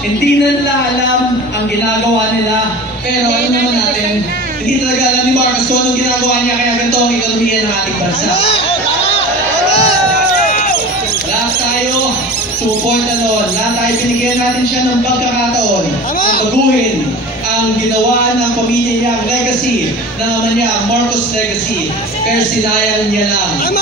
hindi na nila alam ang ginagawa nila. Pero ano naman natin, hindi talaga alam ni Marcos kung anong ginagawa niya, kaya ganito ang ekonomiya ng ating bansa. Lahat tayo sumuporta noon. Lahat tayo binigyan natin siya ng pagkakataon na baguhin ang ginawa ng pamilya niya, ang legacy ng ama niya, ang Marcos legacy. Pero sinayang niya lang.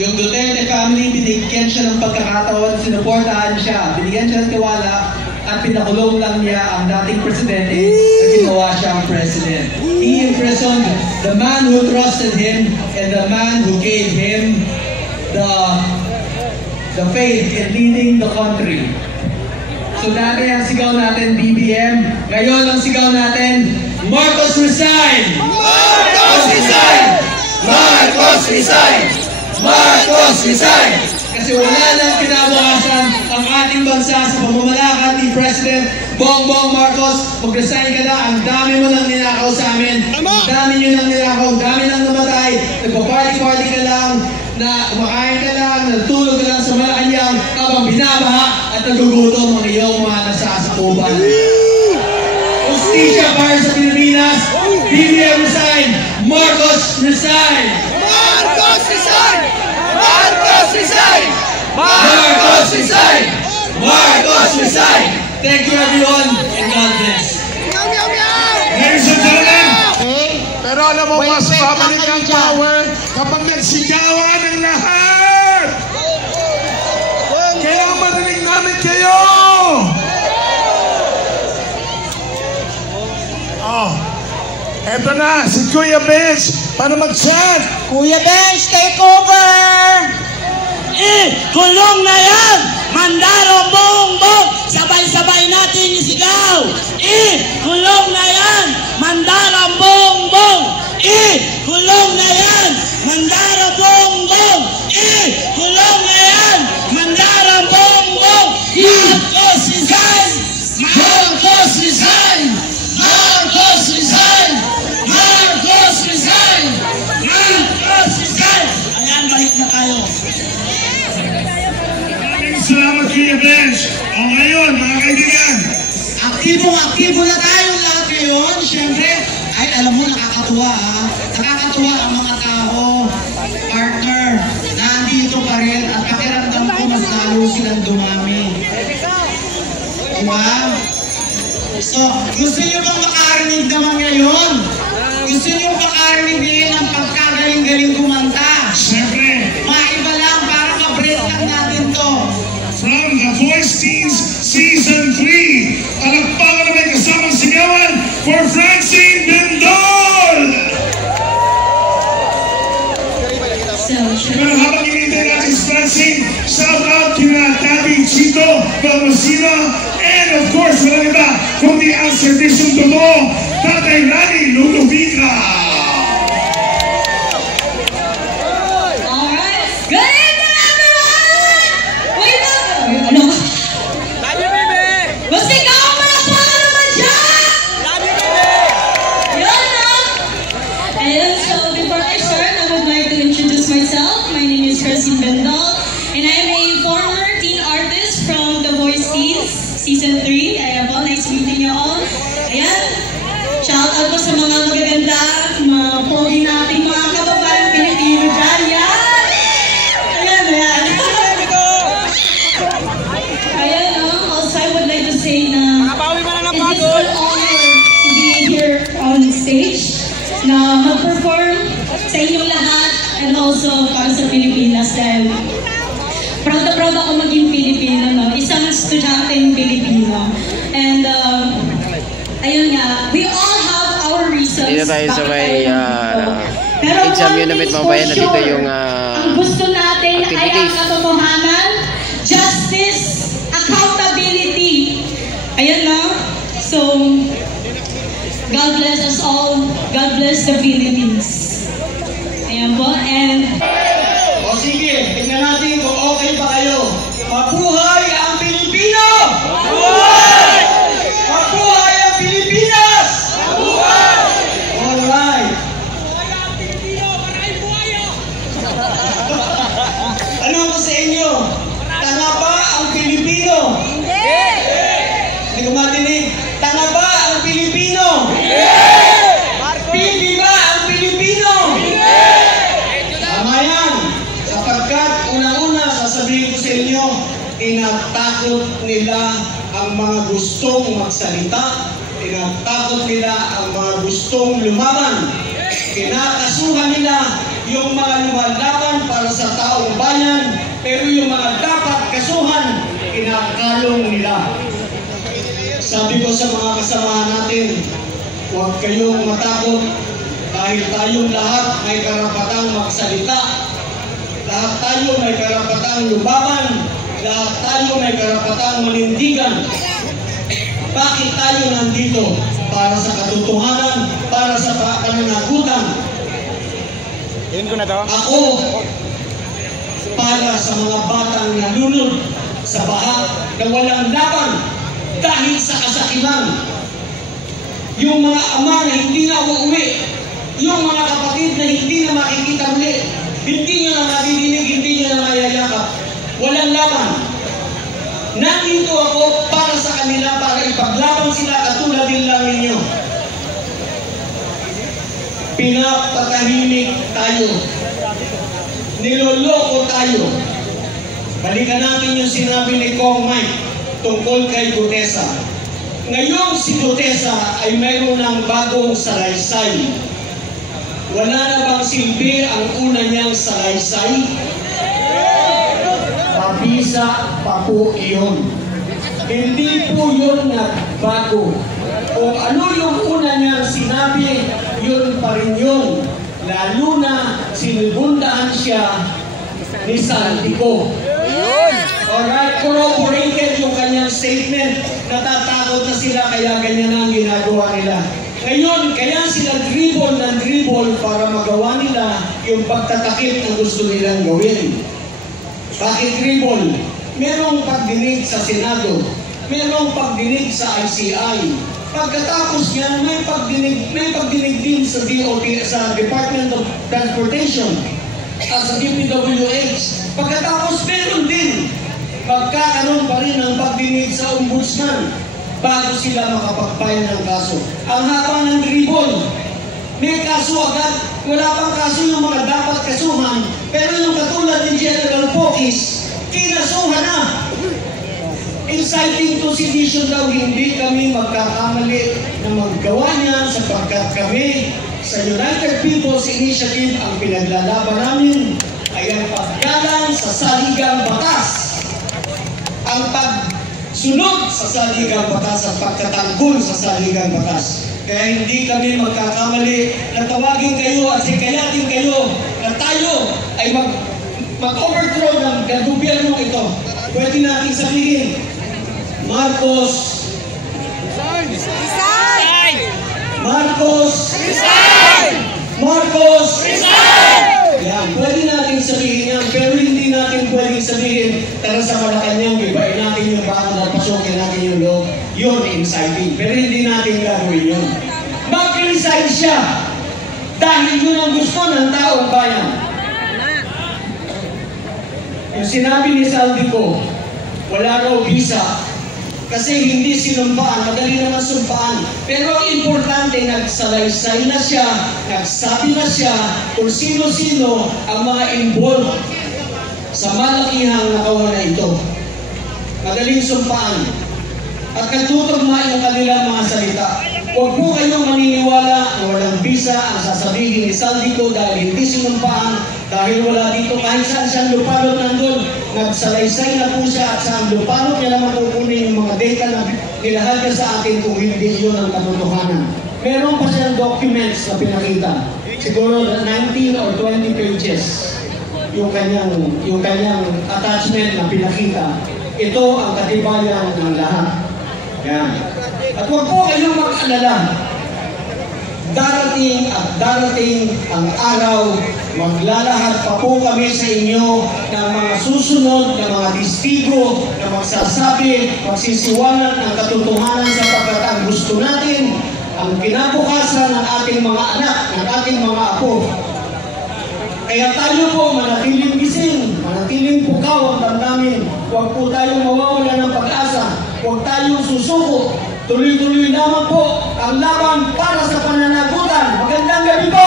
Yung Duterte family, binigyan siya ng pagkakataon, sinuportahan siya, binigyan siya ng tiwala, at pinakulong lang niya ang dating presidente na ginawa siyang president. He imprisoned the man who trusted him and the man who gave him the faith in leading the country. So dati ang sigaw natin, BBM. Ngayon ang sigaw natin, Marcos resign! Marcos resign! Marcos resign! Marcos resign! Kasi wala nang kinabukasan ang ating bansa sa pamamalakad ni President Bongbong Marcos. Mag-resign ka na, ang dami mo nang ninakaw sa amin. Ang dami nyo nang ninakaw, ang dami nang namatay. Nagpa-party-party ka lang, na kumakain ka lang, natulog ka lang sa Malacanang habang binabaha at nagugutom ang iyong mga nasasakupan. Justisya para sa Pilipinas, BBM resign, Marcos resign! Marcos resign! Marcos resign! Marcos resign! Marcos resign! Thank you everyone and God bless. Ladies and gentlemen, pero alam mo mas babalik ang power kapag nagsigawan ng lahat. Kaya marinig namin kayo. Oh, eto na si Kuya Bench para mag-chat. Kuya Bench, take over! Kulong na yan! Mandaro Bongbong! Sabay-sabay natin isigaw! Kulong na yan! Mandaro Bongbong! Kulong na yan! Mandaro Bongbong! Kulong na yan! Mandaro Bongbong! Marcos resign! Marcos resign! Marcos resign! Marcos resign! Marcos resign! Ayan, balik na tayo. Salamat Kuya Bench. O ngayon, mga kaibigan, Aktibo na tayong lahat ngayon. Siyempre, ay alam mo, nakakatuwa ha. Nakakatuwa ang mga tao, partner, na andito pa rin at pakiramdam ko mas lalo silang dumami. Diba? So, gusto nyo bang makarinig naman ngayon? Gusto nyo makarinig ngayon ang pagkagaling-galing kumanta? siyempre, Maiba lang, para ka-break lang natin to. from The Voice Teens Season 3, palakpakan na may kasamang sigawan for Francine Bendol! Pero habang hinihintay natin si Francine, shout out kina Daddy Chito Balmosino, and of course, walang iba, kundi ang serbisyong totoo, Tatay Rani Ludovica! Alright. Good evening, everyone! Wait up! Ano? Love you, baby! Masigaw mo na po naman dyan! Love you, baby! Yun na! Ayun, so before I start, I would like to introduce myself. My name is Francine Bendol, and I am a former teen artist from The Voice Teens, Season 3. Ayan po, nice meeting you all. Ayan, shout out po sa mga magaganda, mga pogi nating mga kababayan Pilipino dyan. Yan! Ayan, ayan. Ayan, also I would like to say na it is an honor to be here on stage na mag-perform sa inyong lahat and also para sa Pilipinas dahil proud na proud ako maging Pilipino, no? Isang estudyanteng Pilipino. And ayun nga, we all have our reasons. Dito tayo sa may Pero exam one unit thing is mamaya na for dito sure, yung ang gusto natin ay ang activities. katotohanan, justice, accountability. Ayan na. So, God bless us all. God bless the Philippines. Ayan po. And O sige, tignan natin kung okay ba kayo. Mabuhay ang Pilipino! Mabuhay! Mabuhay ang Pilipinas! Mabuhay! Alright. Mabuhay ang Pilipino! Maraming buhayo! Ano ko sa inyo? Tanga ba ang Pilipino? Hindi! Hindi ko matinig. Tanga ba ang Pilipino? Pipi ba ang Pilipino? Tama yan. Sapagkat unang-una sasabihin ko sa inyo, tinatakot nila ang mga gustong magsalita. Tinatakot nila ang mga gustong lumaban. Kinakasuhan nila yung mga lumalaban para sa taong bayan, pero yung mga dapat kasuhan, kinakalong nila. Sabi ko sa mga kasamahan natin, huwag kayong matakot dahil tayong lahat may karapatang magsalita. Lahat tayo may karapatang lumaban. Lahat tayo may karapatang manindigan. Bakit tayo nandito? Para sa katotohanan, para sa pananagutan. Ako, para sa mga batang nalunod sa baha na walang laban dahil sa kasakiman. Yung mga ama na hindi na uuwi, yung mga kapatid na hindi na makikita muli, hindi nyo na madidinig, hindi nyo na mayayakap, walang laban. Nandito ako para sa kanila, para ipaglaban sila katulad din lang ninyo. Pinapatahimik tayo. Niloloko tayo. Balikan natin yung sinabi ni Kong Mike tungkol kay Gutesa. Ngayong si Gutesa ay mayroon ng bagong salaysay. Wala na bang silbi ang una niyang salaysay? Pabisa pa po iyon. Hindi po yun nagbago. Kung ano yung una niyang sinabi, yun pa rin yun. Lalo na sinibundahan siya ni Saldico. Alright, corroborated yung kanyang statement. Natatakot na sila kaya ganyan ang ginagawa nila. Ngayon, kaya sila dribble ng dribble para magawa nila yung pagtatakip na gusto nilang gawin. Bakit dribble? Merong pagdinig sa Senado. Merong pagdinig sa ICI. Pagkatapos yan, may pagdinig din sa DOT, sa Department of Transportation at sa DPWH. Pagkatapos meron din, magkakaroon pa rin ng pagdinig sa Ombudsman bago sila makapag-file ng kaso. Ang haba ng dribble, may kaso agad, wala pang kaso yung mga dapat kasuhan, pero yung katulad ni General Pokis, kinasuhan na. Inciting to sedition daw, hindi kami magkakamali na maggawa niyan sapagkat kami sa United People's Initiative ang pinaglalaban namin ay ang paggalang sa saligang batas. Ang pagsunod sa saligang batas at pagtatanggol sa saligang batas. Kaya hindi kami magkakamali na tawagin kayo at hikayatin kayo na tayo ay mag-overthrow ng gobyerno ito. Pwede natin sabihin, Marcos, Marcos, Marcos, yan, pwede natin sabihin yan, pero hindi natin pwedeng sabihin, tara sa Malacanang, ibain natin yung bako na pasokin natin yung loob, yun inciting, pero hindi natin gagawin yun. Mag-resign siya, dahil yun ang gusto ng taong bayan. Yung sinabi ni Saldico, wala raw visa, kasi hindi sinumpaan, madali naman sumpaan. Pero importante, nagsalaysay na siya, nagsabi na siya kung sino-sino ang mga involved sa malakihang nakawa na ito. Madaling sumpaan. At katutugma yung kanilang mga salita. Huwag po kayong maniniwala na walang visa ang sasabihin ni Saldico dahil hindi sinumpaan, dahil wala dito kahit saan siyang lupalot nandun. Nagsalaysay na po siya at saan lupalot niya naman kukunin yung mga data na nilahal niya sa atin kung hindi yun ang katotohanan. Meron pa siyang documents na pinakita. Siguro 19 or 20 pages yung kanyang attachment na pinakita. Ito ang katibayan ng lahat. Yan. At huwag po kayong mag-alala. Darating at darating ang araw, maglalahad pa po kami sa inyo ng mga susunod na mga testigo na magsasabi, magsisiwalat ng katotohanan sapagkat ang gusto natin, ang kinabukasan ng ating mga anak, ng ating mga apo. Kaya tayo po manatiling gising, manatiling pukaw ang damdamin. Huwag po tayong mawawala ng pag-asa. huwag tayong susuko. Tuloy-tuloy naman po ang laban para sa pananagutan. Magandang gabi po!